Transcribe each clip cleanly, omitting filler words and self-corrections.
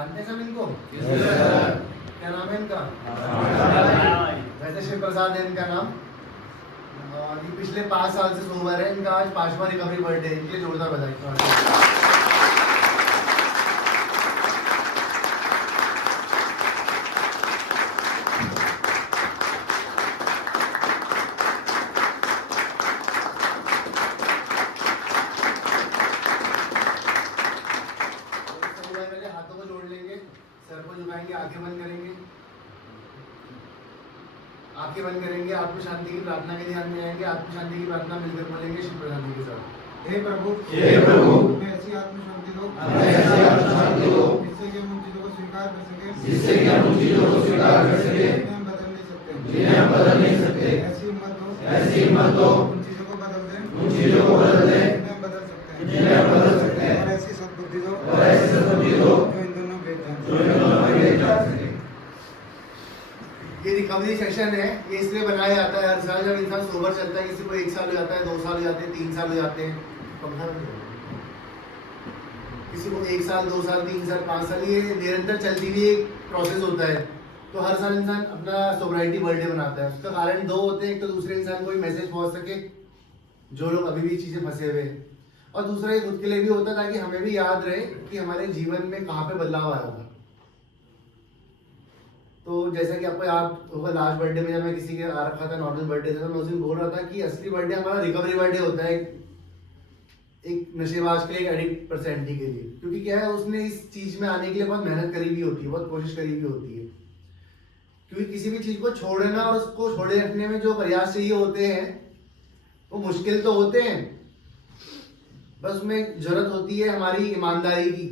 जानते हैं सब इनको? क्या नाम है इनका? वैसे शिव प्रसाद है इनका नाम। और ये पिछले 5 साल से सोबर है। इनका आज 5वां रिकवरी बर्थडे है। इनके लिए जोरदार बधाई। हाथों को जोड़ लेंगे, सर को झुकाएंगे, आंखें बंद करेंगे, आत्म शांति की प्रार्थना के ध्यान में आएंगे। आत्म शांति की प्रार्थना मिलकर बोलेंगे शिव प्रसाद जी के साथ। हे प्रभु, मैं ऐसी आत्म शांति दो जिससे कि हम उन चीजों को स्वीकार कर सके जिन्हें हम बदल नहीं सकते। ऐसी हिम्मत दो उन चीजों को बदल दें जिन्हें हम बदल सकते हैं। और ऐसी सद्बुद्धि दो जो इन दोनों भेद जाए। ये रिकवरी सेशन है, ये इसलिए बनाया जाता है हर साल जब इंसान सोबर चलता है। किसी को 1 साल हो जाता है, 2 साल हो जाते हैं, 3 साल हो जाते हैं। किसी को 1 साल, 2 साल, 3 साल, 5 साल, ये निरंतर चलती हुई एक प्रोसेस होता है। तो हर साल इंसान अपना सोबराइटी बर्थडे बनाता है। उसका कारण 2 होते हैं। एक तो दूसरे इंसान को मैसेज पहुंच सके जो लोग अभी भी चीजें फंसे हुए, और दूसरा ये खुद के लिए भी होता है ताकि हमें भी याद रहे कि हमारे जीवन में कहाँ पे बदलाव आया होगा। तो जैसा कि आपको याद होगा लास्ट बर्थडे में जब मैं किसी के आ रखा था, नॉर्मल बर्थडे था, मैं उस दिन बोल रहा था कि असली बर्थडे हमारा रिकवरी बर्थडे होता है एक नशेबाज के लिए, एक एडिक्ट पर्सनैलिटी के लिए। क्योंकि क्या है, उसने इस चीज में आने के लिए बहुत मेहनत करी हुई होती है, बहुत कोशिश करी हुई होती है। क्योंकि किसी भी चीज को छोड़ना और उसको छोड़े रखने में जो प्रयास चाहिए होते हैं वो मुश्किल तो होते हैं, बस उसमें जरूरत होती है हमारी ईमानदारी की,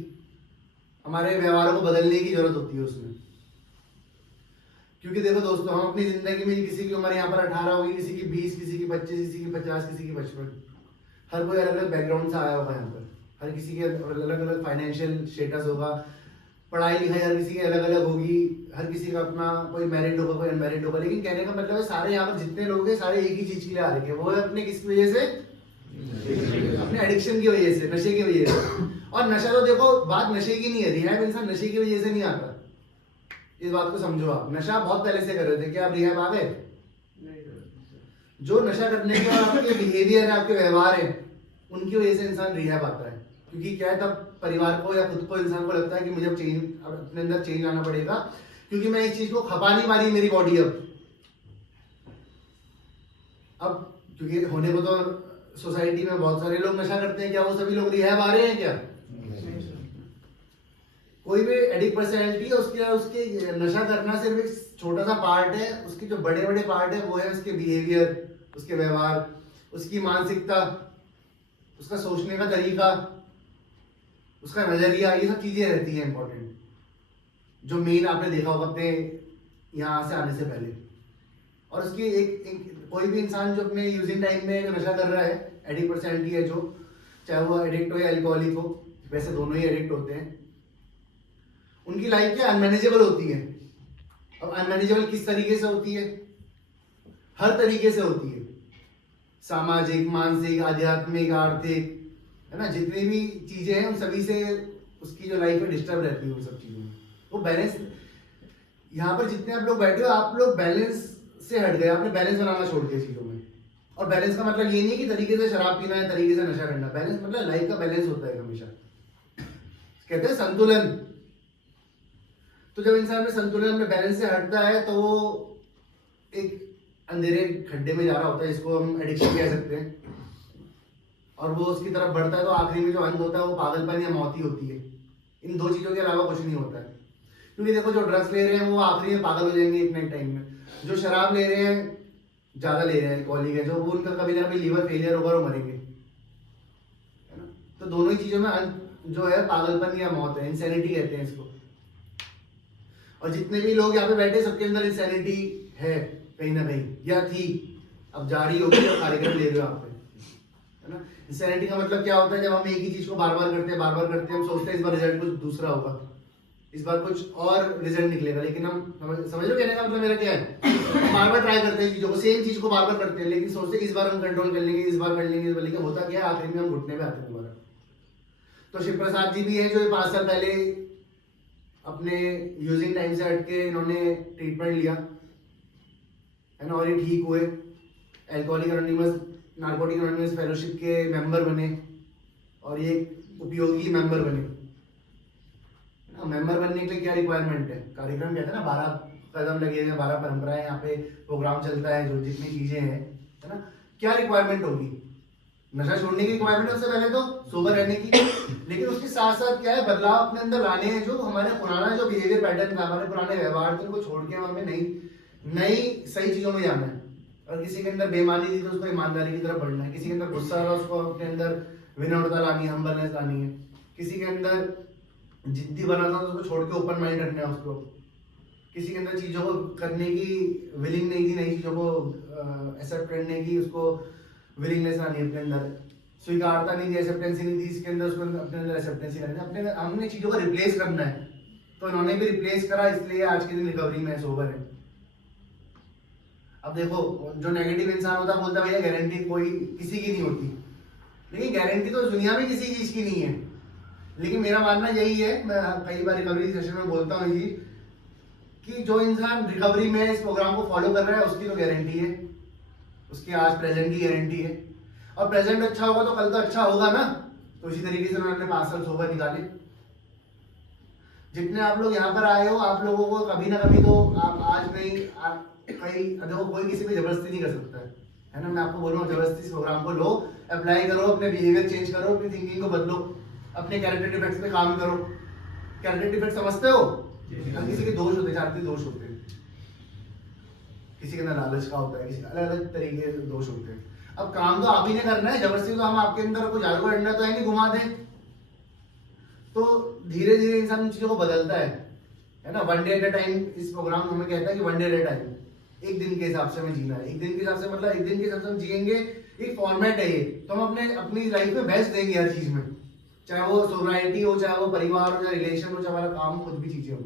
हमारे व्यवहारों को बदलने की जरूरत होती है उसमें। क्योंकि देखो दोस्तों, हम अपनी जिंदगी में किसी की उम्र यहाँ पर 18 होगी, किसी की 20, किसी की 25, किसी की 50, किसी की 55, हर कोई अलग अलग बैकग्राउंड से आया होगा यहाँ पर। हर किसी के अलग अलग फाइनेंशियल स्टेटस होगा, पढ़ाई लिखाई हर किसी की अलग अलग होगी, हर किसी का अपना, कोई मैरिड होगा, कोई अनमैरिड होगा। लेकिन कहने का मतलब है सारे यहाँ पर जितने लोग हैं सारे एक ही चीज के लिए आ रहे हैं, वो है अपने किसकी वजह से, अपने एडिक्शन की वजह से, नशे की वजह से। और नशा तो देखो बात नशे की नहीं है, रिहैब इंसान नशे की वजह से नहीं आता। इस बात को समझो आप, नशा बहुत पहले से कर रहे थे, क्या आप रिहैब आ गए? जो नशा करने के बाद आपके बिहेवियर है, आपके व्यवहार है, उनकी वजह से इंसान रिहैब आता है। क्योंकि क्या है, तब परिवार को या खुद को, इंसान को लगता है कि मुझे अब चेंज, अपने अंदर चेंज लाना पड़ेगा, क्योंकि मैं इस चीज को खपा नहीं पा रही मेरी बॉडी अब क्योंकि होने को तो सोसाइटी में बहुत सारे लोग नशा करते हैं, क्या वो सभी लोग रिहैब आ रहे हैं क्या? कोई भी एडिक्ट पर्सनैलिटी है, उसके नशा करना सिर्फ एक छोटा सा पार्ट है। उसके जो बड़े बड़े पार्ट है वो है उसके बिहेवियर, उसके व्यवहार, उसकी मानसिकता, उसका सोचने का तरीका, उसका नजरिया, ये सब चीजें रहती हैं इंपॉर्टेंट, जो मेन आपने देखा होगा अपने यहाँ से आने से पहले। और उसकी एक कोई भी इंसान जो अपने यूजिंग टाइम में नशा कर रहा है, एडिक्ट पर्सनैलिटी है जो, चाहे वो एडिक्ट हो या अल्कोहलिक हो, वैसे दोनों ही एडिक्ट होते हैं, उनकी लाइफ क्या अनमैनेजेबल होती है। अब अनमैनेजेबल किस तरीके से होती है? हर तरीके से होती है, सामाजिक, मानसिक, आध्यात्मिक, आर्थिक, है ना, जितनी भी चीजें हैं उन सभी से उसकी जो लाइफ है डिस्टर्ब रहती है उन सब चीजों में। वो बैलेंस, यहाँ पर जितने आप लोग बैठे हो, आप लोग बैलेंस से हट गए, आपने बैलेंस बनाना छोड़ दिया चीजों में। और बैलेंस का मतलब ये नहीं कि तरीके से शराब पीना है, तरीके से नशा करना। बैलेंस मतलब लाइफ का बैलेंस होता है हमेशा, कहते हैं संतुलन। तो जब इंसान में संतुलन, में बैलेंस से हटता है तो वो एक अंधेरे खड्डे में जा रहा होता है, जिसको हम एडिक्शन कह सकते हैं, और वो उसकी तरफ बढ़ता है तो आखिरी में जो अंत होता है वो पागलपन या मौत ही होती है। इन 2 चीजों के अलावा कुछ नहीं होता है। क्योंकि देखो, जो ड्रग्स ले रहे हैं वो आखिरी में पागल हो जाएंगे इतने टाइम में, जो शराब ले रहे हैं, ज्यादा ले रहे हैं, अल्कोहलिक है जो, वो उनका कभी ना कभी लीवर फेलियर होगा और मरेंगे, है ना। तो दोनों ही चीजों में अंत जो है पागलपन या मौत है, इंसैनिटी कहते हैं इसको। और जितने भी लोग यहाँ पे बैठे सबके अंदर इंसैनिटी है कहीं ना कहीं, या थी, अब जारी होगी और कार्यक्रम ले रहे हो आप पे, है ना। इंसैनिटी का मतलब क्या होता है? जब हम एक ही चीज को बार बार करते हैं, हम सोचते हैं इस बार रिजल्ट कुछ दूसरा होगा, इस बार कुछ और रिजल्ट निकलेगा, लेकिन हम समझ लो कहने का मतलब मेरा क्या है, बार बार ट्राई करते हैं चीजों को, सेम चीज को बार बार करते हैं, लेकिन सोचते हैं इस बार हम कंट्रोल कर लेंगे, इस बार कर लेंगे, लेकिन होता क्या है, आखिर में हम घुटने पे आते हैं दोबारा। तो शिव प्रसाद जी भी है जो 5 साल पहले अपने यूजिंग टाइम से हट के इन्होंने ट्रीटमेंट लिया है ना, और ये ठीक हुए, alcoholic anonymous narcotic anonymous fellowship के मेंबर बने और ये उपयोगी मेंबर बने। मेंबर बनने के लिए क्या रिक्वायरमेंट है? कार्यक्रम कहते हैं ना 12 कदम लगे हुए, 12 परंपराएं, यहाँ पे प्रोग्राम चलता है, जो जितनी चीजें हैं है ना, क्या रिक्वायरमेंट होगी? नशा छोड़ने की रिक्वायरमेंट है सबसे पहले तो, सोबर रहने की, लेकिन उसके साथ साथ क्या है, बदलाव अपने अंदर लाने हैं। जो हमारे पुराना जो बिहेवियर पैटर्न था, हमारे पुराने व्यवहार थे, उनको छोड़ के हमें नई सही चीजों में जाना है। और किसी के अंदर बेईमानी थी तो उसको ईमानदारी की तरफ बढ़ना है, किसी के अंदर गुस्सा आ रहा है उसको अपने अंदर विनम्रता लानी है, हम्बलनेस लानी है, किसी के अंदर जिद्दी बना था तो उसको छोड़ के ओपन माइंड रखना है उसको, किसी के अंदर चीज़ों को करने की विलिंग नहीं थी, नई चीज़ों को एक्सेप्ट करने की उसको विलिंगनेस आनी है अपने अंदर, स्वीकारता नहीं थी, एक्सेप्टेंसी नहीं थी, इसके अंदर उसको अपने अंदर एक्सेप्टेंसी करनी है, अपने हमने चीज़ों को रिप्लेस करना है। तो इन्होंने भी रिप्लेस करा, इसलिए आज के दिन रिकवरी में सोबर है। अब देखो, जो नेगेटिव इंसान होता है बोलता है भैया गारंटी कोई किसी की नहीं होती, लेकिन गारंटी तो दुनिया में किसी चीज़ की नहीं है। लेकिन मेरा मानना यही है, मैं कई बार रिकवरी सेशन में बोलता हूँ ये, कि जो इंसान रिकवरी में इस प्रोग्राम को फॉलो कर रहा है उसकी तो गारंटी है, उसकी आज प्रेजेंट की गारंटी है, और प्रेजेंट अच्छा होगा तो कल तो अच्छा होगा ना। तो इसी तरीके से उन्होंने 5 साल सोबर निकाले। जितने आप लोग यहाँ पर आए हो, आप लोगों को कभी ना कभी तो आप आज नहीं कहीं देखो, कोई किसी को जबरदस्ती नहीं कर सकता है ना। मैं आपको बोल रहा हूँ जबरदस्ती इस प्रोग्राम को लो, अप्लाई करो, अपने बिहेवियर चेंज करो, अपनी थिंकिंग को बदलो, अपने कैरेक्टर डिफेक्ट्स पे काम करो। कैरेक्टर डिफेक्ट समझते हो? हर किसी के दोष होते हैं, 4 दोष होते हैं। किसी के अंदर लालच का होता है, किसी अलग अलग तरीके के दोष होते हैं। अब काम तो आप ही ने करना है, जबरदस्ती तो हम आपके अंदर कोई जादू अंडा तो है नहीं घुमा दें। तो धीरे धीरे इंसान उन चीजों को बदलता है ना। 1 डे एट अ टाइम इस प्रोग्राम में हमें कहता है कि 1 डे एट अ टाइम, एक दिन के हिसाब से हमें जीना है। एक दिन के हिसाब से मतलब एक दिन के हिसाब से हम जिएंगे, एक फॉर्मेट है ये। तो हम अपनी लाइफ में बेस्ट देंगे हर चीज में, चाहे वो सोसाइटी हो, चाहे वो परिवार हो, चाहे रिलेशन हो, चाहे हमारा काम, खुद भी चीजें हो।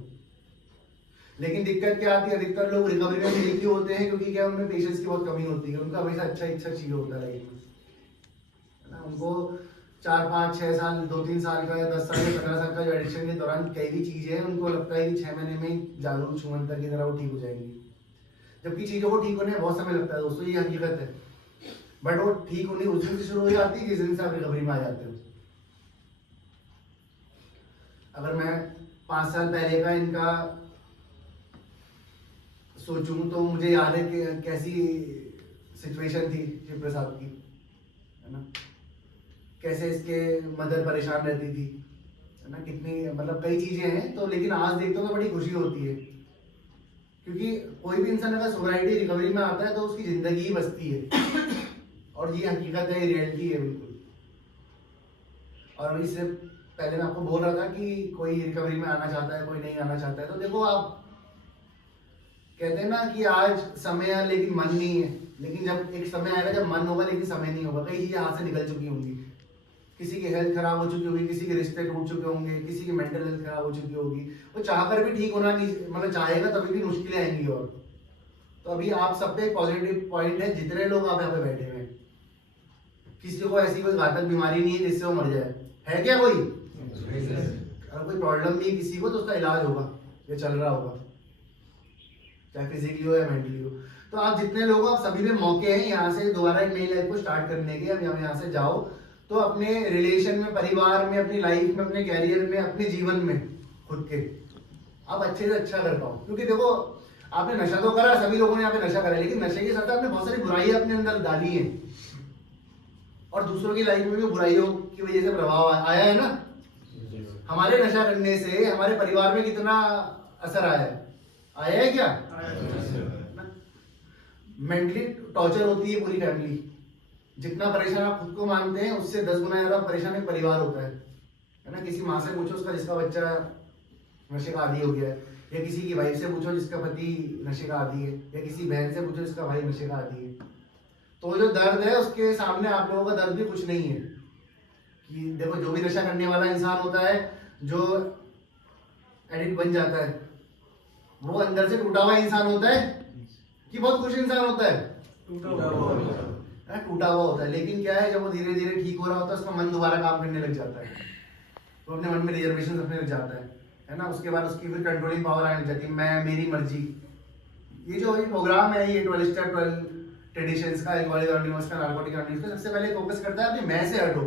लेकिन दिक्कत क्या आती है, अधिकतर लोग रिकवरी में फेल क्यों होते हैं? क्योंकि क्या उनमें पेशेंस की बहुत कमी होती है, उनका हमेशा अच्छा चाहिए होता है लाइफ में, है ना। उनको 4, 5, 6 साल, 2-3 साल का या 10 साल या 15 साल का जो एडिक्शन के दौरान कई भी चीजें हैं, उनको लगता है कि 6 महीने में जागरूक छुमंतर की तरह वो ठीक हो जाएंगी, जबकि चीजों को ठीक होने में बहुत समय लगता है दोस्तों, ये हकीकत है। बट वो ठीक होनी उस दिन से शुरू हो जाती है जिस दिन से आप रिकवरी में आ जाते हो। अगर मैं 5 साल पहले का इनका सोचूं तो मुझे याद है कि कैसी सिचुएशन थी शिव प्रसाद की, है ना। कैसे इसके मदर परेशान रहती थी, है ना। कितनी मतलब कई चीजें हैं तो, लेकिन आज देखते हो तो बड़ी खुशी होती है, क्योंकि कोई भी इंसान अगर सोब्राइटी रिकवरी में आता है तो उसकी जिंदगी ही बसती है, और ये हकीकत है, ये रियलिटी है बिल्कुल। और इससे पहले मैं आपको बोल रहा था कि कोई रिकवरी में आना चाहता है, कोई नहीं आना चाहता है। तो देखो, आप कहते हैं ना कि आज समय है लेकिन मन नहीं है, लेकिन जब एक समय आएगा जब मन होगा लेकिन समय नहीं होगा। कई चीजें हाथ से निकल चुकी होंगी, किसी की हेल्थ खराब हो चुकी होगी, किसी के रिश्ते टूट चुके होंगे, किसी की मेंटल हेल्थ खराब हो चुकी होगी। वो चाहकर भी ठीक होना नहीं, मतलब चाहेगा तभी भी मुश्किलें आएंगी। और तो अभी आप सब पे एक पॉजिटिव पॉइंट है, जितने लोग आप यहाँ पे बैठे हुए हैं, किसी को ऐसी कोई घातक बीमारी नहीं है जिससे वो मर जाए, है क्या कोई? अगर कोई प्रॉब्लम नहीं है किसी को तो उसका इलाज होगा, ये चल रहा होगा, चाहे फिजिकली हो या मेंटली हो। तो आप जितने लोग हो, आप सभी में मौके हैं यहाँ से दोबारा एक नई लाइफ को स्टार्ट करने के। अब यहाँ से जाओ तो अपने रिलेशन में, परिवार में, अपनी लाइफ में, अपने कैरियर में, अपने जीवन में खुद के आप अच्छे से अच्छा कर पाओ। क्योंकि देखो, आपने नशा तो करा, सभी लोगों ने यहाँ पे नशा करा, लेकिन नशे के साथ आपने बहुत सारी बुराइयां अपने अंदर डाली है, और दूसरों की लाइफ में भी बुराइयों की वजह से प्रभाव आया है ना। हमारे नशा करने से हमारे परिवार में कितना असर आया है क्या? मेंटली टॉर्चर होती है पूरी फैमिली। जितना परेशान आप खुद को मानते हैं उससे 10 गुना ज्यादा परेशान एक परिवार होता है ना। किसी माँ से पूछो उसका जिसका बच्चा नशे का आदी हो गया है, या किसी की वाइफ से पूछो जिसका पति नशे का आदी है, या किसी बहन से पूछो जिसका भाई नशे का आदी है। तो जो दर्द है उसके सामने आप लोगों का दर्द भी कुछ नहीं है। कि देखो, जो भी नशा करने वाला इंसान होता है, जो एडिक्ट बन जाता है, वो अंदर से टूटा हुआ इंसान होता है कि बहुत खुश इंसान होता है? टूटा हुआ होता है। लेकिन क्या है, जब वो धीरे धीरे ठीक हो रहा होता है, उसका मन दोबारा काम करने लग जाता है, तो अपने मन में रिजर्वेशन रखने लग जाता है है ना। उसके बाद उसकी फिर कंट्रोलिंग पावर आने जाती है, मैं मेरी मर्जी। ये जो ये प्रोग्राम है, ये 12 स्टेप 12 ट्रेडिशंस का, एल्कोहलिक एनोनिमस का, नार्कोटिक एनोनिमस का, सबसे पहले फोकस करता है अपनी मैं से हटो,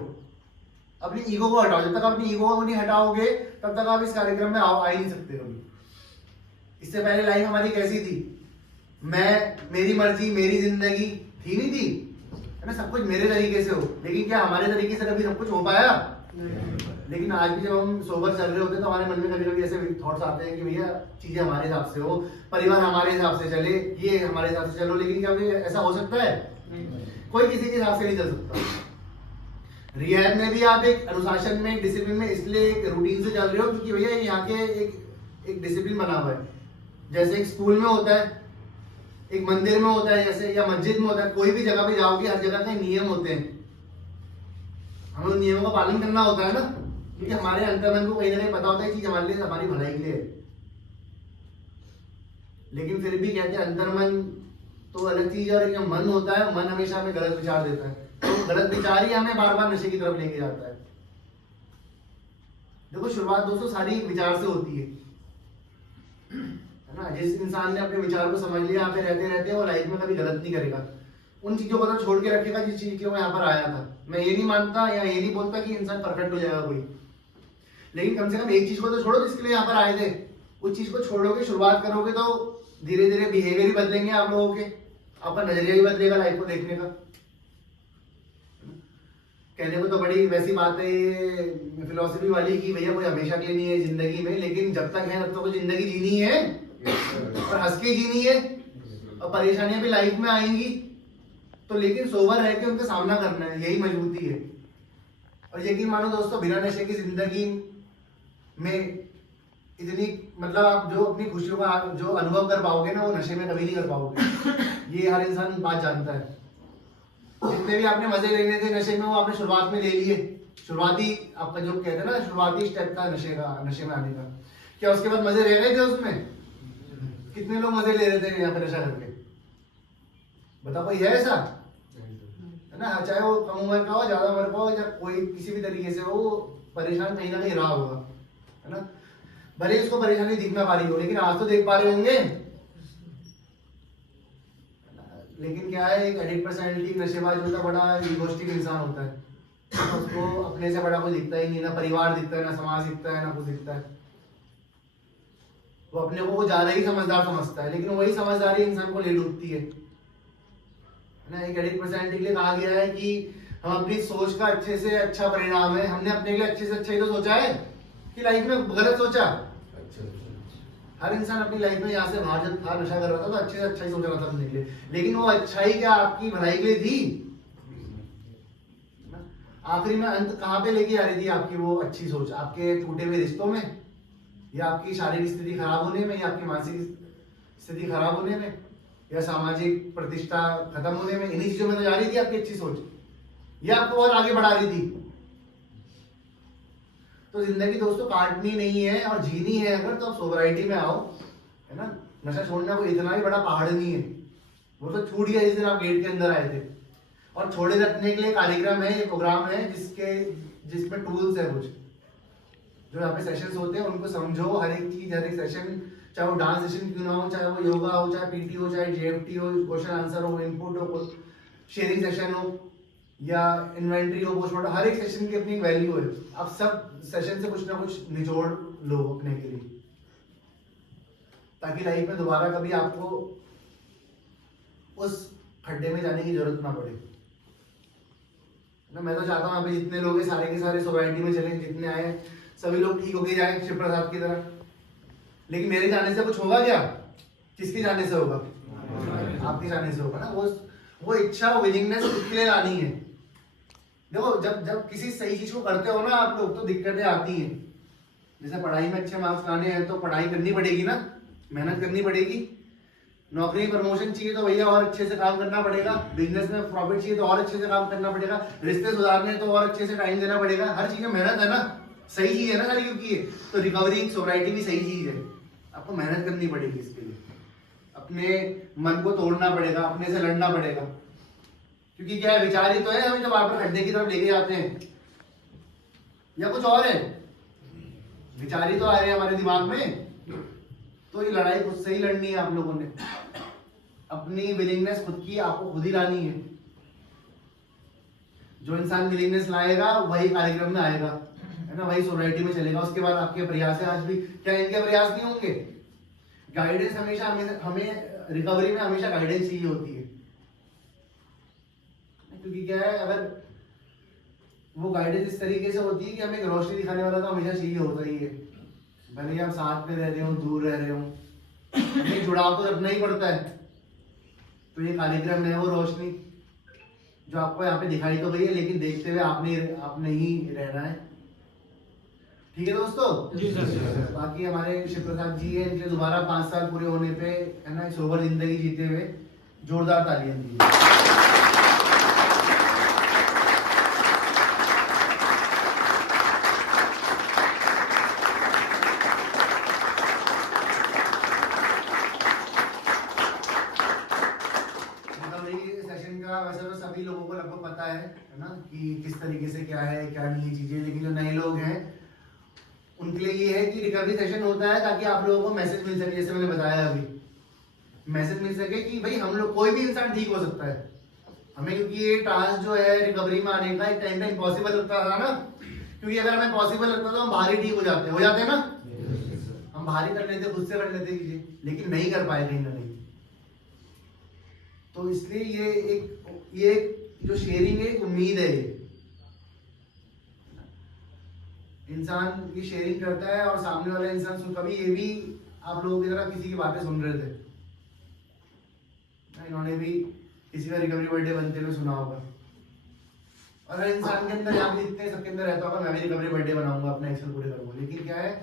अपनी ईगो को हटाओ। जब तक अपनी ईगो को नहीं हटाओगे तब तक आप इस कार्यक्रम में आ ही नहीं सकते कभी। इससे पहले लाइफ हमारी कैसी थी, मैं, मेरी मर्जी, मेरी जिंदगी थी, नहीं थी, है ना। सब कुछ मेरे तरीके से हो, लेकिन क्या हमारे तरीके से कभी सब कुछ हो पाया? लेकिन आज भी जब हम सोबर चल रहे होते हैं तो हमारे मन में कभी कभी ऐसे थॉट्स आते हैं कि भैया चीजें हमारे हिसाब से हो, परिवार हमारे हिसाब से चले, ये हमारे हिसाब से चलो। लेकिन क्या ऐसा हो सकता है? कोई किसी के हिसाब से नहीं चल सकता। रियायत में भी आप एक अनुशासन में, डिसिप्लिन में इसलिए एक रूटीन से चल रहे हो क्योंकि भैया यहाँ के एक डिसिप्लिन बना हुआ है। जैसे एक स्कूल में होता है, एक मंदिर में होता है, जैसे या मस्जिद में होता है, कोई भी जगह पे जाओगे हर जगह के नियम होते हैं, हमें उन नियमों का पालन करना होता है ना, क्योंकि हमारे अंतर्मन को कहीं ना कहीं पता होता है चीज हमारे लिए, हमारी भलाई के लिए है। लेकिन फिर भी कहते हैं अंतर्मन तो अलग चीज है, और जो मन होता है, मन हमेशा हमें गलत विचार देता है, तो गलत विचार ही हमें बार बार नशे की तरफ लेके जाता है। देखो शुरुआत दोस्तों सारी विचार से होती है ना। जिस इंसान ने अपने विचार को समझ लिया, यहाँ पे रहते रहते वो लाइफ में कभी गलत नहीं करेगा, उन चीजों को तो छोड़ के रखेगा जिस चीज के वो यहाँ पर आया था। मैं ये नहीं मानता या ये नहीं बोलता कि इंसान परफेक्ट हो जाएगा कोई, लेकिन कम से कम एक चीज को तो छोड़ो जिसके लिए यहाँ पर आए थे। उस चीज को छोड़ोगे, शुरुआत करोगे तो धीरे धीरे बिहेवियर ही बदलेंगे आप लोगों के, आपका नजरिया भी बदलेगा लाइफ को देखने का। कहने को तो बड़ी वैसी बात है ये फिलोसफी वाली कि भैया कोई हमेशा के लिए नहीं है जिंदगी में, लेकिन जब तक है तब तक तो जिंदगी जीनी है और हंस के जीनी है, और परेशानियां भी लाइफ में आएंगी तो, लेकिन सोबर रह के उनका सामना करना है, यही मजबूती है। और यकीन मानो दोस्तों, बिना नशे की जिंदगी में इतनी, मतलब आप जो अपनी खुशियों का जो अनुभव कर पाओगे ना, वो नशे में कभी नहीं कर पाओगे। ये हर इंसान बात जानता है। जितने भी आपने मजे लेने थे नशे में, वो आपने शुरुआत में ले लिए। शुरुआती आपका जो कहते हैं ना, शुरुआती स्टेप था नशे का, नशे में आने का। क्या उसके बाद मजे रह गए थे उसमें? कितने लोग मजे ले रहे थे यहाँ पे नशा करके? बता, कोई है ऐसा? है ना। चाहे वो कम उम्र का हो, ज्यादा उम्र का हो, या कोई किसी भी तरीके से वो परेशान कहीं ना कहीं रहा होगा, है ना। भले उसको परेशानी दिख ना पा रही हो, लेकिन आज तो देख पा रहे होंगे। लेकिन क्या है, एक एडिक्ट पर्सनैलिटी, नशेबाज होता बड़ा इगोइस्टिक इंसान होता है। उसको अपने से बड़ा कोई दिखता ही नहीं, ना परिवार दिखता है, ना समाज दिखता है, ना कुछ दिखता है। वो अपने को ज्यादा ही समझदार समझता है, लेकिन वही समझदारी इंसान को ले डूबती है ना। एक एडिक्ट पर्सनैलिटी के लिए कहा गया है कि हम अपनी सोच का अच्छे से अच्छा परिणाम है, हमने अपने लिए अच्छे से अच्छा ही तो सोचा है कि लाइफ में गलत सोचा। हर इंसान अपनी लाइफ में यहाँ से बाहर जब था, नशा कर रहा था, तो अच्छे से अच्छा ही सोच रहा था अपने लिए, लेकिन वो अच्छाई क्या आपकी भलाई के लिए थी? आखिरी में अंत कहाँ पे लेके आ रही थी आपकी वो अच्छी सोच? आपके टूटे हुए रिश्तों में, या आपकी शारीरिक स्थिति खराब होने में, या आपकी मानसिक स्थिति खराब होने में, या सामाजिक प्रतिष्ठा खत्म होने में? इन्हीं चीजों में तो जा रही थी आपकी अच्छी सोच, या आपको और आगे बढ़ा रही थी? तो जिंदगी दोस्तों काटनी नहीं है और जीनी है अगर, तो आप सोबराइटी में आओ, है ना। नशा छोड़ना कोई इतना भी बड़ा पहाड़ नहीं है, वो तो छूट गया जिस दिन आप गेट के अंदर आए थे। और छोड़े रखने के लिए कार्यक्रम है, ये प्रोग्राम है जिसमें टूल्स है कुछ, जो यहाँ पे सेशंस होते हैं उनको समझो। हर एक चीज, हर एक सेशन, चाहे वो डांस सेशन क्यों ना हो, चाहे वो योगा हो, चाहे पीटी हो, चाहे जेएफटी हो, क्वेश्चन आंसर हो, इनपुट हो, शेयरिंग सेशन हो, या इन्वेंट्री हो, पोस्टमार्टम, हर एक सेशन की अपनी वैल्यू है। आप सब सेशन से कुछ ना कुछ निचोड़ लो अपने के लिए, ताकि लाइफ में दोबारा कभी आपको उस खड्डे में जाने की जरूरत ना पड़े ना। मैं तो चाहता हूँ यहाँ पे जितने लोग हैं सारे के सारे सोसाइटी में चले, जितने आए सभी लोग ठीक होके जाए शिव प्रसाद की तरह। लेकिन मेरे जाने से कुछ होगा क्या? किसके जाने से होगा? आपके जाने से होगा ना। वो इच्छा, विलिंगनेस उसके लिए लानी है। देखो जब किसी सही चीज को करते हो ना आप लोग, तो दिक्कतें आती हैं। जैसे पढ़ाई में अच्छे मार्क्स लाने हैं तो पढ़ाई करनी पड़ेगी ना, मेहनत करनी पड़ेगी। नौकरी प्रमोशन चाहिए तो भैया और अच्छे से काम करना पड़ेगा। बिजनेस में प्रॉफिट चाहिए तो और अच्छे से काम करना पड़ेगा। रिश्ते सुधारने तो और अच्छे से टाइम देना पड़ेगा। हर चीज में मेहनत है ना, सही चीज है ना सारी, क्योंकि तो रिकवरी सोसाइटी भी सही चीज है। आपको मेहनत करनी पड़ेगी इसके लिए, अपने मन को तोड़ना पड़ेगा, अपने से लड़ना पड़ेगा। क्योंकि क्या है, विचार ही तो है हमें जो बार बार खड्डे की तरफ लेके जाते हैं, या कुछ और है? विचार ही तो आ रहे हैं हमारे दिमाग में। तो ये लड़ाई खुद से ही लड़नी है आप लोगों ने, अपनी विलिंगनेस खुद की आपको खुद ही लानी है। जो इंसान विलिंगनेस लाएगा वही कार्यक्रम में आएगा, है ना, वही सोसाइटी में चलेगा। उसके बाद आपके प्रयास है, आज भी क्या इनके प्रयास नहीं होंगे? गाइडेंस हमेशा हमें रिकवरी में हमेशा गाइडेंस चाहिए होती है, क्योंकि क्या है, अगर वो गाइडेंस इस तरीके से होती है कि हमें एक रोशनी दिखाने वाला तो हमेशा चाहिए होता ही है। भले ही आप साथ में रह रहे हो, दूर रह रहे हो, हमें जुड़ाव तो रखना ही पड़ता है। तो ये कार्यक्रम है वो रोशनी जो आपको यहाँ पे दिखाई तो गई है, लेकिन देखते हुए आपने ही रहना है। ठीक है दोस्तों जी सर। बाकी हमारे शिव प्रसाद जी है, इनके दोबारा 5 साल पूरे होने पे, है ना, सोबर जिंदगी जीते हुए जोरदार तालियां दीजिए। सेशन का वैसे तो सभी लोगों को लगभग पता है ना, कि किस तरीके से क्या है क्या नहीं है चीजें, लेकिन जो नए लोग हैं उनके लिए ये है कि रिकवरी सेशन होता है ताकि आप लोगों को मैसेज मिल सके, जैसे मैंने बताया अभी, मैसेज मिल सके कि भाई हम लोग, कोई भी इंसान ठीक हो सकता है। हमें क्योंकि ये टास्क जो है रिकवरी में आने का एक टाइम पे इम्पॉसिबल लगता था ना, क्योंकि अगर हमें पॉसिबल लगता तो हम बाहर ही ठीक हो जाते हैं ना, हम बाहर ही कर लेते, खुद से कर लेते चीजें, लेकिन नहीं कर पाए कहीं ना कहीं। तो इसलिए ये एक जो शेयरिंग है, एक उम्मीद है। इंसान ये शेयरिंग करता है और सामने वाला इंसान सुन, कभी ये भी आप लोगों की तरह किसी की बातें सुन रहे थे, इन्होंने भी किसी का रिकवरी बर्थडे बनते हुए सुना होगा, और हर इंसान के अंदर, यहाँ पे जितने सबके अंदर रहता होगा, मैं भी रिकवरी बर्थडे बनाऊंगा, अपने एक्शन पूरे करूंगा। लेकिन क्या है,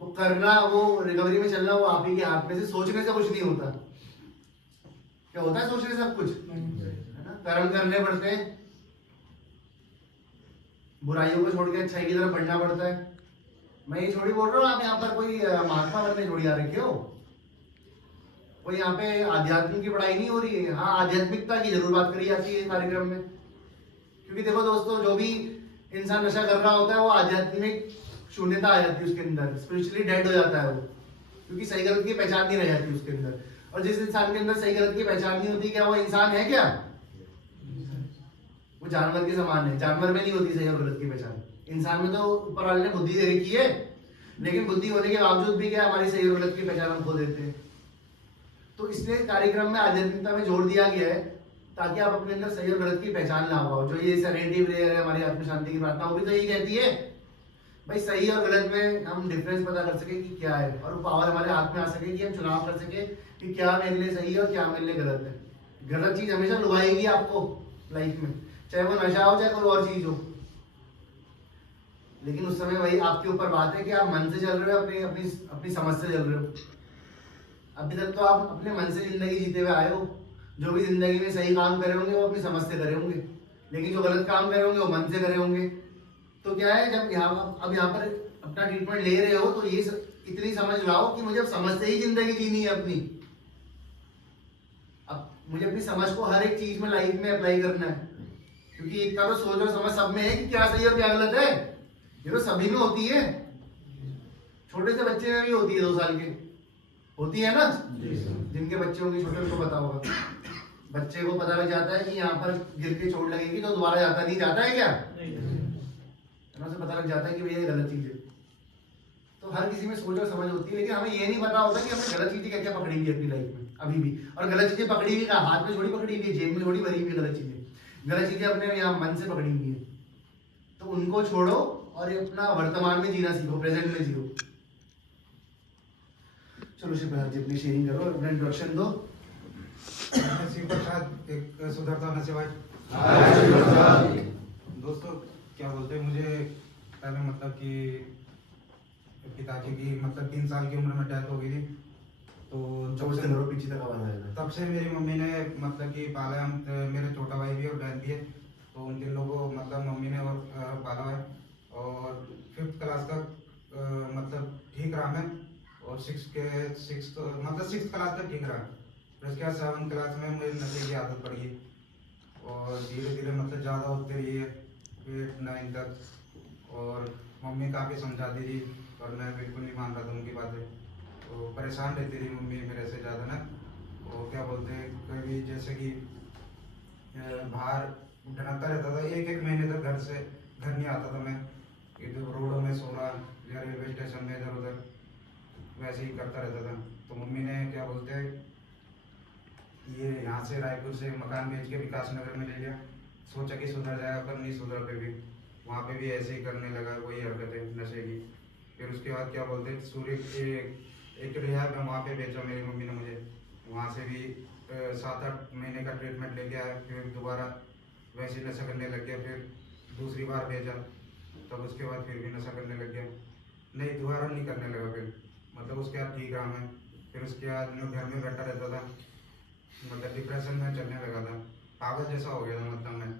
वो करना, वो रिकवरी में चलना, वो आप ही के हाथ में से, सोचने से कुछ नहीं होता। क्या होता है सोचने से सब कुछ, है ना, कर्म करने पड़ते हैं, बुराइयों को छोड़ के अच्छाई की तरफ बढ़ना पड़ता है। मैं ये थोड़ी बोल रहा हूँ आप यहाँ पर कोई महात्मा बनने थोड़ी आ रखे हो, कोई यहाँ पे आध्यात्म की पढ़ाई नहीं हो रही है। हाँ, आध्यात्मिकता की जरूर बात करी जाती है कार्यक्रम में, क्योंकि देखो दोस्तों, जो भी इंसान नशा कर रहा होता है वो आध्यात्मिक शून्यता आ जाती है उसके अंदर, स्पिरिचुअली डेड हो जाता है वो, क्योंकि सही गलत की पहचान नहीं रह जाती उसके अंदर। और जिस इंसान के अंदर सही गलत की पहचान नहीं होती, क्या वो इंसान है? क्या वो जानवर के समान है? जानवर में नहीं होती सही और गलत की पहचान, इंसान में तो ऊपर वाले ने बुद्धि दे रखी है, लेकिन बुद्धि होने के बावजूद भी क्या हमारी सही और गलत की पहचान हम खो देते हैं। तो इसलिए कार्यक्रम में आध्यात्मिकता में जोड़ दिया गया है ताकि आप अपने अंदर सही और गलत की पहचान ला पाओ। जो ये सेरेनिटी प्रेयर है, हमारी आत्म शांति की प्रार्थना, वो भी तो यही कहती है भाई, सही और गलत में हम डिफरेंस पता कर सके कि क्या है, और वो पावर हमारे हाथ में आ सके कि हम चुनाव कर सके कि क्या मेरे लिए सही है और क्या मेरे लिए गलत है। गलत चीज हमेशा लुभाएगी आपको लाइफ में, चाहे वो नशा हो चाहे कोई और चीज हो, लेकिन उस समय वही आपके ऊपर बात है कि आप मन से चल रहे हो, अपनी अपनी अपनी समझ से चल रहे हो। अभी तक तो आप अपने मन से जिंदगी जीते हुए आए हो, जो भी जिंदगी में सही काम करे होंगे वो अपनी समझ से करे होंगे, लेकिन जो गलत काम करे होंगे वो मन से करे होंगे। तो क्या है, जब अब यहाँ पर अपना ट्रीटमेंट ले रहे हो तो ये इतनी समझ लाओ कि मुझे अब समझ से ही जिंदगी जीनी है अपनी। अब मुझे अपनी समझ को हर एक चीज में, लाइफ में अप्लाई करना है, क्योंकि इतना तो सोच और समझ सब में है कि क्या सही और क्या गलत है, ये तो सभी में होती है। छोटे से बच्चे में भी होती है, 2 साल के होती है ना, जिनके बच्चे होंगे छोटे उनको पता होगा। बच्चे को पता लग जाता है कि यहाँ पर गिर के चोट लगेगी तो दोबारा जाता नहीं, जाता है क्या, उसे पता लग जाता है कि भैया ये गलत चीज है। तो हर किसी में सोच और समझ होती है, लेकिन हमें ये नहीं पता होता कि हमने गलत चीजें क्या क्या पकड़ी हुई अपनी लाइफ में अभी भी। और गलत चीजें पकड़ी हुई हाथ में थोड़ी पकड़ी हुई है, जेब में थोड़ी भरी हुई है गलत चीजें। गलत चीजें अपने यहाँ मन से पकड़ी हुई है, तो उनको छोड़ो और ये अपना वर्तमान में जीना सीखो, प्रेजेंट में जियो। चलो शिवप्रसाद जी अपनी शेयरिंग करो, अपना इंट्रोडक्शन दो। शिव प्रसाद एक सुधरता नशेबाज। दोस्तों क्या बोलते हैं, मुझे पहले मतलब कि पिताजी की मतलब 3 साल की उम्र में डेथ हो गई थी। तो जब से करो पीछे तक आवाज आएगा। तब से मेरी मम्मी ने मतलब कि पाला है, मेरे छोटा भाई भी और बहन भी है, तो उन 3 लोगों को मतलब मम्मी ने और पाला है। और 5th क्लास तक मतलब ठीक रहा मैं, और 6th क्लास तक ठीक रहा। फिर उसके बाद 7th क्लास में मुझे नशे की आदत पड़ी है, और धीरे धीरे मतलब ज़्यादा होते रही है, फिर 9 तक। और मम्मी काफ़ी समझाती थी और मैं बिल्कुल नहीं मान रहा था उनकी बातें। तो परेशान रहती थी मम्मी मेरे से ज़्यादा ना। वो क्या बोलते हैं, कभी जैसे कि बाहर डराता रहता था, एक एक महीने तक घर नहीं आता था मैं। इधर रोडों में सो रहा या रेलवे स्टेशन में इधर उधर वैसे ही करता रहता था। तो मम्मी ने क्या बोलते हैं, ये यहाँ से रायपुर से मकान बेच के विकास नगर में ले लिया। सोचा कि सुधर जाएगा, पर नहीं सुधरा। पे भी वहाँ पे भी ऐसे ही करने लगा, वही हरकतें नशे की। फिर उसके बाद क्या बोलते हैं, सूर्य एक रिहाब में वहाँ पे बेचा मेरी मम्मी ने मुझे। वहाँ से भी 7-8 महीने का ट्रीटमेंट लेके आया। फिर दोबारा वैसे ही नशा करने लग गया। फिर दूसरी बार भेजा, तब उसके बाद फिर भी नशा करने लग गया। नहीं, दोबारा नहीं करने लगा फिर, मतलब उसके बाद ठीक रहा मैं। फिर उसके बाद मैं घर में बैठा रहता था, मतलब डिप्रेशन में चलने लगा था, पागल जैसा हो गया था मतलब मैं।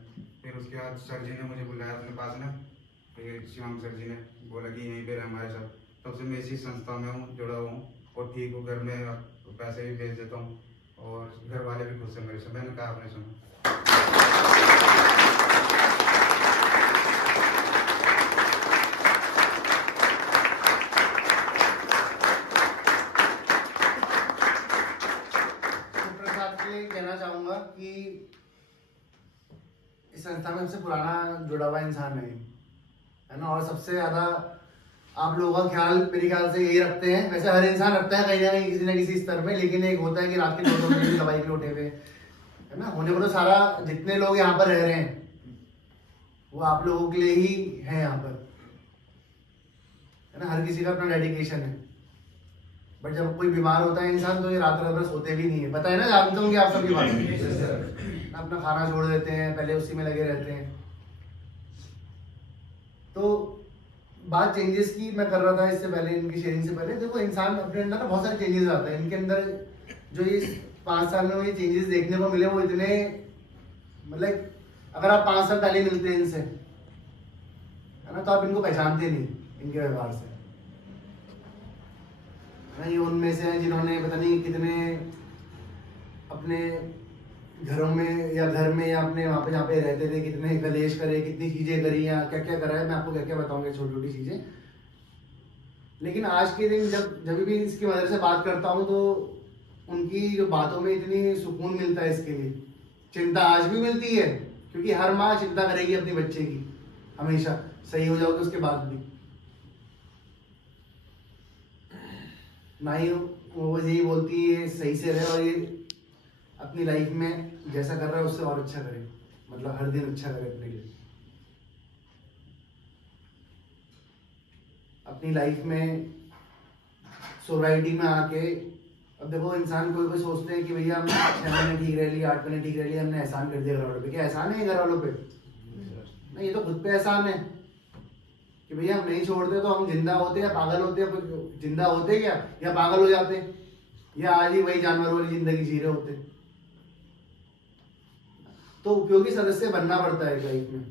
फिर उसके बाद सर जी ने मुझे बुलाया अपने पास में, फिर शिवम सर जी ने बोला कि यहीं पे रह हमारे साथ। तब से मैं इसी संस्था में हूँ, जुड़ा हुआ हूँ और ठीक हूँ। घर में पैसे भी भेज देता हूँ और घर वाले भी खुश हैं मेरे से। मैंने कहा आपने सुना। प्रसाद के लिए कहना चाहूंगा कि इस संस्था में सबसे पुराना जुड़ा हुआ इंसान है ना। और सबसे ज्यादा आप लोगों का ख्याल मेरे ख्याल से यही रखते हैं। वैसे हर इंसान रखता है कहीं ना किसी स्तर में, लेकिन एक होता है कि रात के 2 बजे दवाई के लिए उठे हुए है ना। होने को तो सारा जितने लोग यहाँ पर रह रहे हैं वो आप लोगों के लिए ही है यहाँ पर, है ना। हर किसी का अपना डेडिकेशन है। बट जब कोई बीमार होता है इंसान तो ये रात रात भर सोते भी नहीं है, पता है ना, जानते होंगे आप सबकी बात। अपना खाना छोड़ देते हैं, पहले उसी में लगे रहते हैं। तो बात चेंजेस की मैं कर रहा था इससे पहले, इनकी शेयरिंग से पहले। देखो, इंसान अपने अंदर ना बहुत सारे चेंजेस आते हैं। इनके अंदर जो ये 5 साल में ये चेंजेस देखने को मिले वो इतने, मतलब अगर आप 5 साल पहले मिलते हैं इनसे, है ना, तो आप इनको पहचानते नहीं इनके व्यवहार से। ये उनमें से हैं जिन्होंने पता नहीं कितने अपने घरों में या घर में या अपने वहाँ पे जहाँ पे रहते थे कितने कलेश करे, कितनी चीज़ें करी या क्या क्या करा है, मैं आपको क्या क्या बताऊंगा, छोटी छोटी चीज़ें। लेकिन आज के दिन जब भी इसकी मदर से बात करता हूँ तो उनकी जो बातों में इतनी सुकून मिलता है। इसके लिए चिंता आज भी मिलती है, क्योंकि हर माँ चिंता करेगी अपने बच्चे की हमेशा, सही हो जाओगे उसके बाद भी। ना ही वो बस यही बोलती है सही से रहे और ये अपनी लाइफ में जैसा कर रहा है उससे और अच्छा करे, मतलब हर दिन अच्छा करे अपने लिए। अपनी लाइफ में सोसाइटी में आके, अब देखो इंसान कोई सोचते हैं कि भैया हम 6 महीने ठीक रह लिया, 8 महीने ठीक रह लिया, हमने एहसान कर दिया घर वालों पे। क्या एहसान है घर वालों पे? नहीं, ये तो खुद पे एहसान है कि भैया हम नहीं छोड़ते तो हम जिंदा होते या पागल होते, जिंदा होते क्या या पागल हो जाते, या आज ही वही जानवर वाली जिंदगी जी रहे होते। तो उपयोगी सदस्य बनना पड़ता है लाइफ में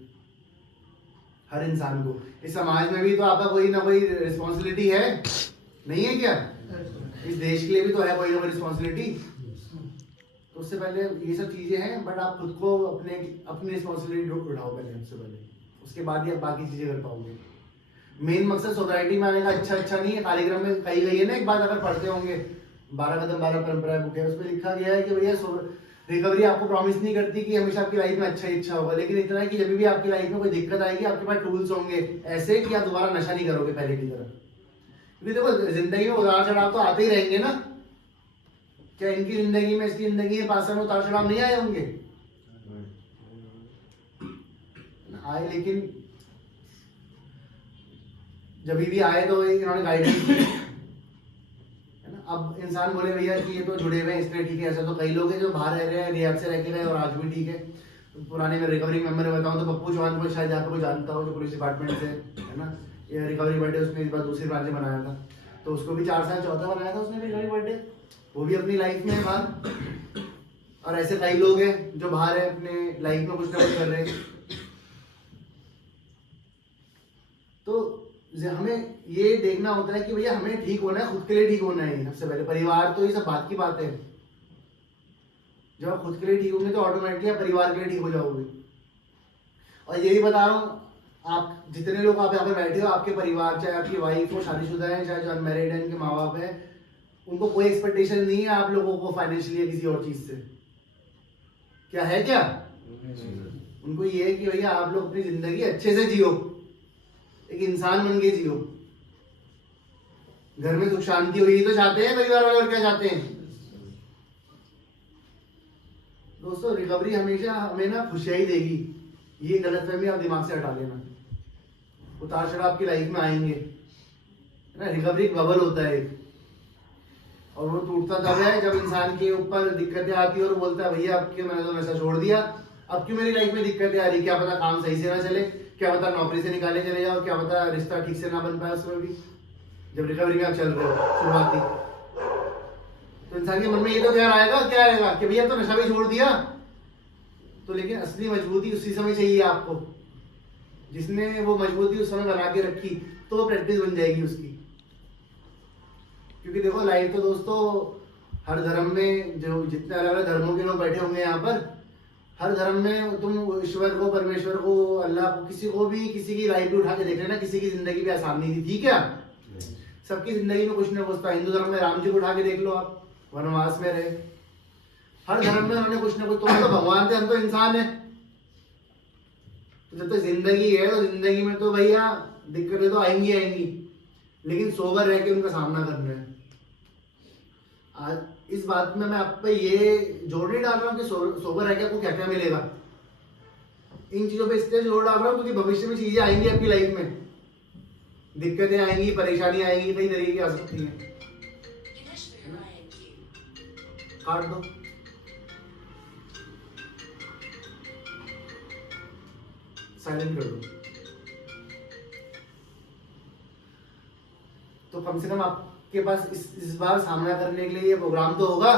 हर इंसान को। इस समाज में भी तो आपका कोई ना कोई रिस्पॉन्सिबिलिटी है, नहीं है क्या? इस देश के लिए भी तो है कोई ना कोई रिस्पॉन्सिबिलिटी। तो उससे पहले ये सब चीजें हैं, बट आप खुद को अपनी रिस्पॉन्सिबिलिटी उठाओ पहले, सबसे पहले, उसके बाद ही आप बाकी चीजें कर पाओगे। मेन मकसद सोसाइटी में आने का अच्छा नहीं है। कार्यक्रम में कही गई है ना एक बात, अगर पढ़ते होंगे 12 कदम 12 परंपराएं बुक है, उसमें लिखा गया है कि भैया रिकवरी आपको प्रॉमिस नहीं करती कि हमेशा आपकी लाइफ में अच्छा होगा, लेकिन इतना है कि जब भी आपकी लाइफ में कोई दिक्कत आएगी आपके पास टूल्स होंगे ऐसे कि आप दोबारा नशा नहीं करोगे पहले की तरह। क्योंकि देखो जिंदगी में उतार चढ़ाव तो आते ही रहेंगे ना। क्या इनकी जिंदगी में, इसकी जिंदगी में 5 साल में उतार चढ़ाव नहीं आए होंगे? आए, लेकिन जब भी आए तो इन्होंने गाइडेंस दी, है ना। अब इंसान बोले भैया कि ये तो जुड़े हुए हैं इसलिए ठीक है, ऐसा तो कई लोग हैं जो बाहर रह रहे हैं, रियाद से रह के गए और आज भी ठीक है। पुराने में रिकवरी मेंबर बताऊं तो पप्पू चौहान को शायद आपको जानता हो, जो पुलिस डिपार्टमेंट से, है ना, ये रिकवरी बर्थडे उसने इस बार दूसरी ब्रांच में बनाया था, तो उसको भी 4 साल चौथा बनाया था उसने रिकवरी बर्थडे, वो भी अपनी लाइफ में है बाहर। और ऐसे कई लोग हैं जो बाहर है अपने लाइफ में कुछ ना कुछ कर रहे हैं। तो हमें ये देखना होता है कि भैया हमें ठीक होना है, खुद के लिए ठीक होना है सबसे पहले। परिवार तो ये सब बात की बात है, जब आप खुद के लिए ठीक होंगे तो ऑटोमेटिकली आप परिवार के लिए ठीक हो जाओगे। और ये भी बता रहा हूँ आप जितने लोग आप यहाँ पे बैठे हो, आपके परिवार, चाहे आपकी वाइफ हो, शादीशुदा है, चाहे जो अनमैरिड है, इनके माँ बाप है, उनको कोई एक्सपेक्टेशन नहीं है आप लोगों को फाइनेंशियली या किसी और चीज से। क्या है क्या? उनको ये है कि भैया आप लोग अपनी जिंदगी अच्छे से जियो, एक इंसान बन के जियो, घर में सुख शांति हो, यही तो चाहते हैं परिवार वाले, और क्या चाहते हैं दोस्तों? रिकवरी हमेशा हमें ना खुशियां ही देगी, ये गलतफहमी आप दिमाग से हटा लेना। उतार चढ़ाव आपकी लाइफ में आएंगे ना, रिकवरी एक बबल होता है और वो टूटता तब है जब इंसान के ऊपर दिक्कतें आती है और बोलता है भैया अब क्यों मैंने तो नशा छोड़ दिया, अब क्यों मेरी लाइफ में दिक्कतें आ रही, क्या पता काम सही से ना चले, क्या पता नौकरी से निकाले चले जाओ, क्या पता रिश्ता ठीक से ना बन पाए उसमें भी, जब रिकवरी में आप चल रहे हो शुरुआती, तो इंसान के मन में ये तो क्या आएगा कि भैया तो नशा भी छोड़ दिया, तो लेकिन असली मजबूती उसी समय चाहिए आपको, जिसने वो मजबूती उस समय बना के रखी, तो वो प्रैक्टिस बन जाएगी उसकी। क्योंकि देखो लाइफ तो दोस्तों हर धर्म में, जो जितने अलग अलग धर्मों के लोग बैठे होंगे यहाँ पर, हर धर्म में तुम ईश्वर को, परमेश्वर को, अल्लाह को, किसी को भी किसी की लाइफ भी उठा के देख लेना, किसी की जिंदगी भी आसान नहीं थी, ठीक है? सबकी जिंदगी में कुछ ना कुछ था। हिंदू धर्म में राम जी को उठा के देख लो, आप वनवास में रहे, हर धर्म में उन्होंने कुछ ना कुछ, तो भगवान थे, हम तो इंसान है, तो जब तक जिंदगी है तो जिंदगी में तो भैया दिक्कतें तो आएंगी आएंगी, लेकिन सोबर रह के उनका सामना करना है। आज इस बात में मैं आप पे ये जोर नहीं डाल रहा हूँ कि सोबर रह के आपको क्या क्या मिलेगा, इन चीजों पे इसलिए जोर डाल रहा हूँ क्योंकि भविष्य में चीजें आएंगी आपकी लाइफ में, दिक्कतें आएंगी, परेशानी आएंगी, कई तरीके की आ सकती हैं। काट दो। साइलेंट कर दो। तो कम से कम आपके पास इस बार सामना करने के लिए ये प्रोग्राम तो होगा,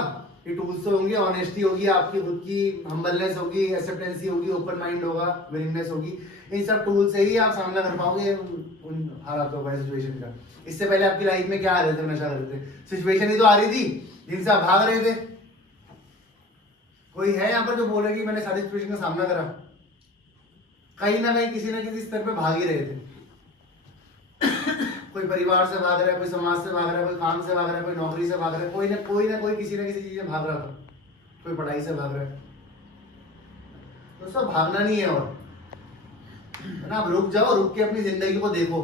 ये टूल्स तो होंगे, ऑनेस्टी होगी, आपकी खुद की हम्बलनेस होगी, एक्सेप्टेंसी होगी, ओपन माइंड होगा, विलिंगनेस होगी, इन सब टूल से ही आप सामना कर पाओगे उन हालातों का, सिचुएशन का। इससे पहले आपकी लाइफ में क्या आ रहे थे, नशा कर रहे थे, सिचुएशन ही तो आ रही थी जिनसे आप भाग रहे थे। कोई है यहाँ पर जो बोले कि मैंने सारी सिचुएशन का सामना करा? कहीं ना कहीं किसी न किसी स्तर पे भाग ही रहे थे। कोई परिवार से भाग रहा है, कोई समाज से भाग रहा है, कोई काम से भाग रहा है, कोई नौकरी से भाग रहा है, कोई ना कोई किसी न किसी चीज से भाग रहा था, कोई पढ़ाई से भाग रहा है। तो सब भागना नहीं है, और है ना, आप रुक जाओ, रुक के अपनी जिंदगी को देखो,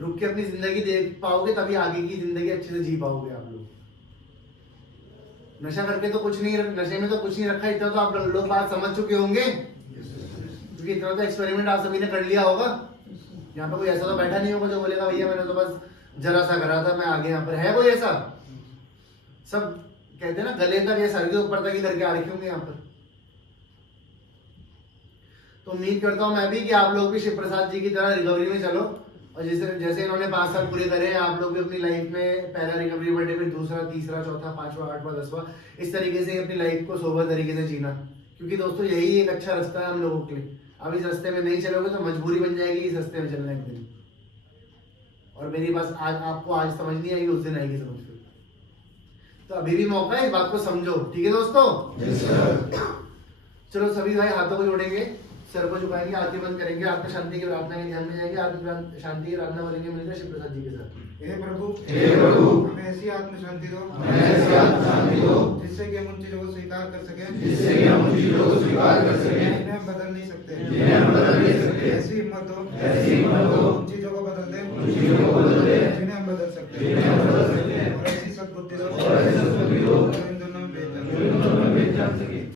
रुक के अपनी जिंदगी देख पाओगे तभी आगे की जिंदगी अच्छे से जी पाओगे आप लोग। नशा करके तो कुछ नहीं, नशे में तो कुछ नहीं रखा, इतना तो आप लोग बात समझ चुके होंगे, क्योंकि इतना तो एक्सपेरिमेंट आप सभी ने कर लिया होगा। यहाँ पे कोई ऐसा तो बैठा नहीं होगा जो बोलेगा भैया मैंने तो बस जरा सा करा था, मैं आगे। यहाँ पर है कोई ऐसा? सब कहते हैं ना गले तक या सर के ऊपर तक ही करके आ रखे होंगे यहाँ पर। तो उम्मीद करता हूँ मैं भी कि आप लोग भी शिव प्रसाद जी की तरह रिकवरी में चलो, और जैसे इन्होंने 5 साल पूरे करे हैं, आप लोग भी अपनी लाइफ में पहला रिकवरी बर्थडे, फिर दूसरा, तीसरा, चौथा, 5वां, 8वां, 10वां, इस तरीके से अपनी लाइफ को सोबर तरीके से जीना। क्योंकि दोस्तों यही एक अच्छा रास्ता है हम लोगों के लिए। अब इस रास्ते में नहीं चलोगे तो मजबूरी बन जाएगी इस रास्ते में चलने के लिए, और मेरी बात आज आपको आज समझ नहीं आएगी, उस दिन आएगी समझ। तो अभी भी मौका है, इस बात को समझो, ठीक है दोस्तों? चलो सभी भाई हाथों को जोड़ेंगे, सर को झुकाएंगे, आंखें बंद करेंगे, आत्म शांति की प्रार्थना के ध्यान में जाएंगे, आत्म शांति की प्रार्थना बोलेंगे मिलकर शिव प्रसाद जी के साथ। हे प्रभु हमें ऐसी आत्म शांति दो, जिससे कि हम उन चीजों को स्वीकार कर सकें, जिन्हें हम बदल नहीं सकते। ऐसी हिम्मत दो, उन चीजों को बदल दे जिन्हें हम बदल सकते हैं, और ऐसी सद्बुद्धि दो